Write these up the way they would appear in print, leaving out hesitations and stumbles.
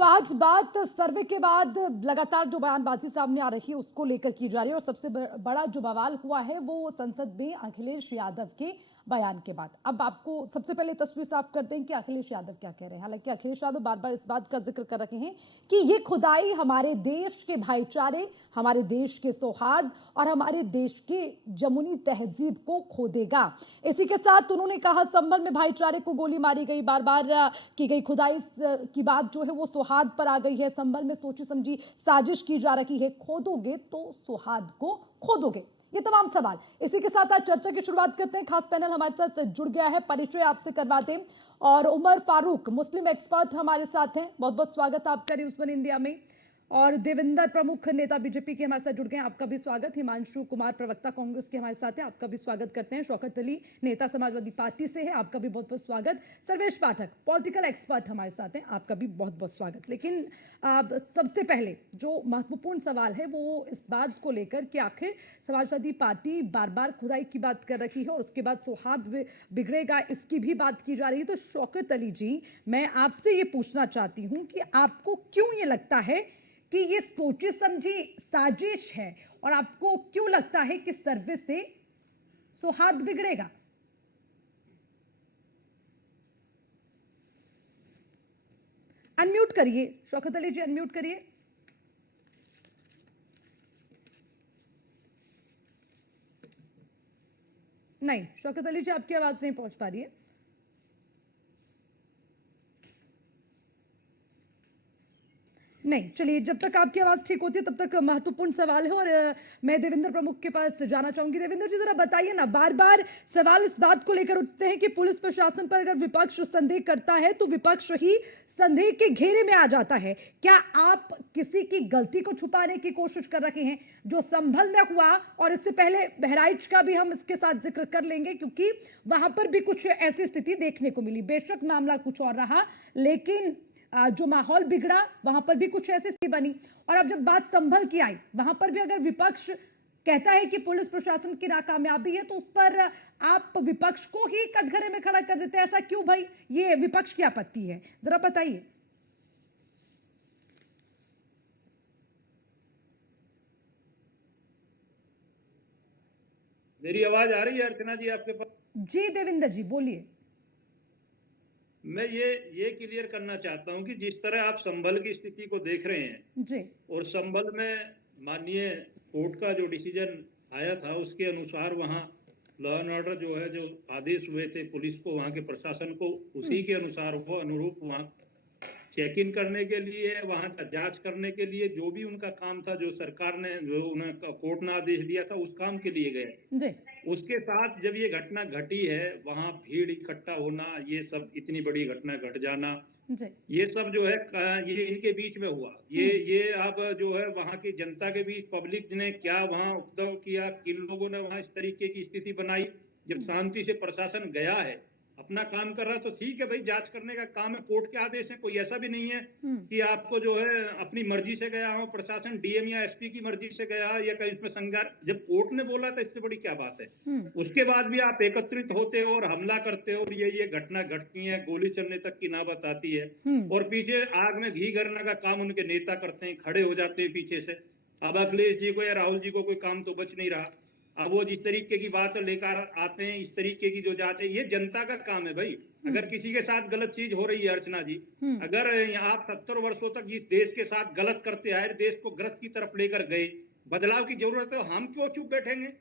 तो आज बात सर्वे के बाद लगातार जो बयानबाजी सामने आ रही है उसको लेकर की जा रही है और सबसे बड़ा जो बवाल हुआ है वो संसद में अखिलेश यादव के बयान के बाद। अब आपको सबसे पहले तस्वीर साफ कर दें कि अखिलेश यादव क्या कह रहे हैं। हालांकि अखिलेश यादव बार बार इस बात का जिक्र कर रहे हैं कि ये खुदाई हमारे देश के भाईचारे, हमारे देश के सौहार्द और हमारे देश के जमुनी तहजीब को खो देगा। इसी के साथ उन्होंने कहा संभल में भाईचारे को गोली मारी गई, बार बार की गई खुदाई की बात जो है वो सौहार्द पर आ गई है। संभल में सोची समझी साजिश की जा रही है, खोदोगे तो सौहार्द को खोदोगे। ये तमाम सवाल, इसी के साथ आज चर्चा की शुरुआत करते हैं। खास पैनल हमारे साथ जुड़ गया है, परिचय आपसे करवाते हैं। और उमर फारूक मुस्लिम एक्सपर्ट हमारे साथ हैं, बहुत बहुत स्वागत आपका न्यूज़ वन इंडिया में। और देवेंद्र प्रमुख नेता बीजेपी के हमारे साथ जुड़ गए हैं, आपका भी स्वागत। हिमांशु कुमार प्रवक्ता कांग्रेस के हमारे साथ हैं, आपका भी स्वागत करते हैं। शौकत अली नेता समाजवादी पार्टी से है, आपका भी बहुत बहुत स्वागत। सर्वेश पाठक पॉलिटिकल एक्सपर्ट हमारे साथ हैं, आपका भी बहुत बहुत स्वागत। लेकिन सबसे पहले जो महत्वपूर्ण सवाल है वो इस बात को लेकर कि आखिर समाजवादी पार्टी बार बार खुदाई की बात कर रही है और उसके बाद सौहार्द बिगड़ेगा इसकी भी बात की जा रही है। तो शौकत अली जी, मैं आपसे ये पूछना चाहती हूँ कि आपको क्यों ये लगता है कि ये सोची समझी साजिश है और आपको क्यों लगता है कि सर्वे से सौहार्द बिगड़ेगा? अनम्यूट करिए शौकत अली जी, अनम्यूट करिए। नहीं, शौकत अली जी आपकी आवाज नहीं पहुंच पा रही है। नहीं, चलिए, जब तक आपकी आवाज ठीक होती है तब तक महत्वपूर्ण सवाल है और मैं देवेंद्र प्रमुख के पास जाना चाहूंगी। देवेंद्र जी, जरा बताइए ना, बार बार सवाल इस बात को लेकर उठते हैं कि पुलिस प्रशासन पर अगर विपक्ष संदेह करता है तो विपक्ष ही संदेह के घेरे में आ जाता है। क्या आप किसी की गलती को छुपाने की कोशिश कर रहे हैं? जो संभल में हुआ और इससे पहले बहराइच का भी हम इसके साथ जिक्र कर लेंगे क्योंकि वहां पर भी कुछ ऐसी स्थिति देखने को मिली। बेशक मामला कुछ और रहा, लेकिन जो माहौल बिगड़ा वहां पर भी कुछ ऐसी स्थिति बनी। और अब जब बात संभल की आई, वहां पर भी अगर विपक्ष कहता है कि पुलिस प्रशासन की नाकामयाबी है तो उस पर आप विपक्ष को ही कटघरे में खड़ा कर देते हैं। ऐसा क्यों भाई? ये विपक्ष की आपत्ति है, जरा बताइए। मेरी आवाज आ रही है अर्चना जी आपके पास? जी देवेंद्र जी बोलिए। मैं ये क्लियर करना चाहता हूं कि जिस तरह आप संभल की स्थिति को देख रहे हैं जी, और संभल में माननीय कोर्ट का जो डिसीजन आया था उसके अनुसार वहां लॉ एंड ऑर्डर जो है, जो आदेश हुए थे पुलिस को, वहां के प्रशासन को, उसी के अनुसार वो अनुरूप वहां चेक इन करने के लिए, वहां का जांच करने के लिए जो भी उनका काम था, जो सरकार ने, जो उन्हें कोर्ट ने आदेश दिया था, उस काम के लिए गए। जी, उसके साथ जब ये घटना घटी है, वहां भीड़ इकट्ठा होना, ये सब इतनी बड़ी घटना घट जाना, जी, ये सब जो है ये इनके बीच में हुआ। ये अब जो है वहां की जनता के बीच पब्लिक ने क्या वहां उपद्रव किया, किन लोगों ने वहां इस तरीके की स्थिति बनाई। जब शांति से प्रशासन गया है, अपना काम कर रहा, तो ठीक है भाई, जांच करने का काम है, कोर्ट के आदेश है। कोई ऐसा भी नहीं है कि आपको जो है अपनी मर्जी से गया हो प्रशासन, डीएम या एसपी की मर्जी से गया या कहीं इसमें संज्ञान, जब कोर्ट ने बोला था, इससे बड़ी क्या बात है। उसके बाद भी आप एकत्रित होते हो और हमला करते हो और ये घटना घटती है, गोली चलने तक की नौबत आती है और पीछे आग में घी करने का काम उनके नेता करते हैं, खड़े हो जाते हैं पीछे से। अब अखिलेश जी को या राहुल जी को कोई काम तो बच नहीं रहा। अब वो जिस तरीके की बात लेकर आते हैं, इस तरीके की जो जांच है, ये जनता का काम है भाई। अगर किसी के साथ गलत चीज हो रही है अर्चना जी, अगर आप 70 वर्षों तक इस देश के साथ गलत करते आए, देश को गलत की तरफ लेकर गए, बदलाव की जरूरत है, हम क्यों चुप बैठेंगे?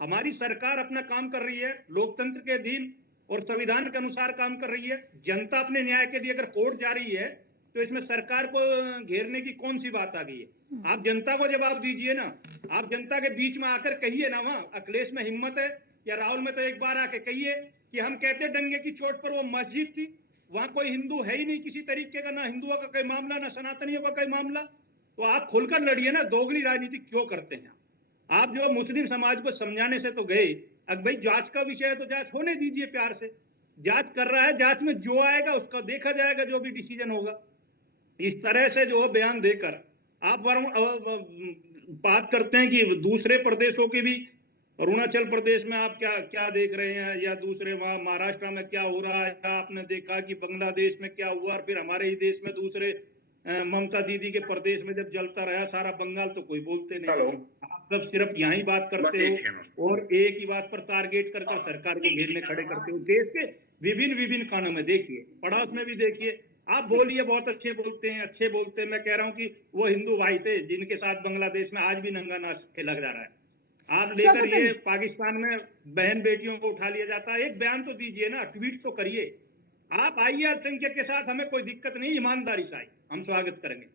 हमारी सरकार अपना काम कर रही है, लोकतंत्र के अधीन और संविधान के अनुसार काम कर रही है। जनता अपने न्याय के लिए अगर कोर्ट जा रही है तो इसमें सरकार को घेरने की कौन सी बात आ गई है? आप जनता को जवाब दीजिए ना। आप जनता के बीच में आकर कहिए ना, वहां अखिलेश में हिम्मत है या राहुल में, तो एक बार आके कहिए कि हम कहते डंगे की चोट पर वो मस्जिद थी, वहां कोई हिंदू है ही नहीं किसी तरीके का, ना हिंदुओं का कोई मामला, ना सनातनियों का कोई मामला। तो आप खुलकर लड़िए ना, दोगली राजनीति क्यों करते हैं आप? जो मुस्लिम समाज को समझाने से तो गए, अब भाई जांच का विषय है तो जांच होने दीजिए प्यार से। जांच कर रहा है, जांच में जो आएगा उसका देखा जाएगा, जो भी डिसीजन होगा। इस तरह से जो बयान देकर आप बात करते हैं कि दूसरे प्रदेशों की भी, अरुणाचल प्रदेश में आप क्या क्या देख रहे हैं, या दूसरे वहां महाराष्ट्र में क्या हो रहा है, या आपने देखा कि बांग्लादेश में क्या हुआ, और फिर हमारे ही देश में दूसरे ममता दीदी के प्रदेश में जब जलता रहा सारा बंगाल तो कोई बोलते नहीं। हेलो। आप सब सिर्फ यहाँ ही बात करते बस एक हो और एक ही बात पर टारगेट कर सरकार को घेरने खड़े करते हो। देश के विभिन्न विभिन्न कानों में देखिए, पड़ोस में भी देखिए, आप बोलिए बहुत अच्छे बोलते हैं। मैं कह रहा हूँ कि वो हिंदू भाई थे जिनके साथ बांग्लादेश में आज भी नंगा नाच खेला जा रहा है। आप लेकर ये पाकिस्तान में बहन बेटियों को उठा लिया जाता है। एक बयान तो दीजिए ना, ट्वीट तो करिए। आप आइए अल्पसंख्यक के साथ, हमें कोई दिक्कत नहीं, ईमानदारी से आइए, हम स्वागत करेंगे।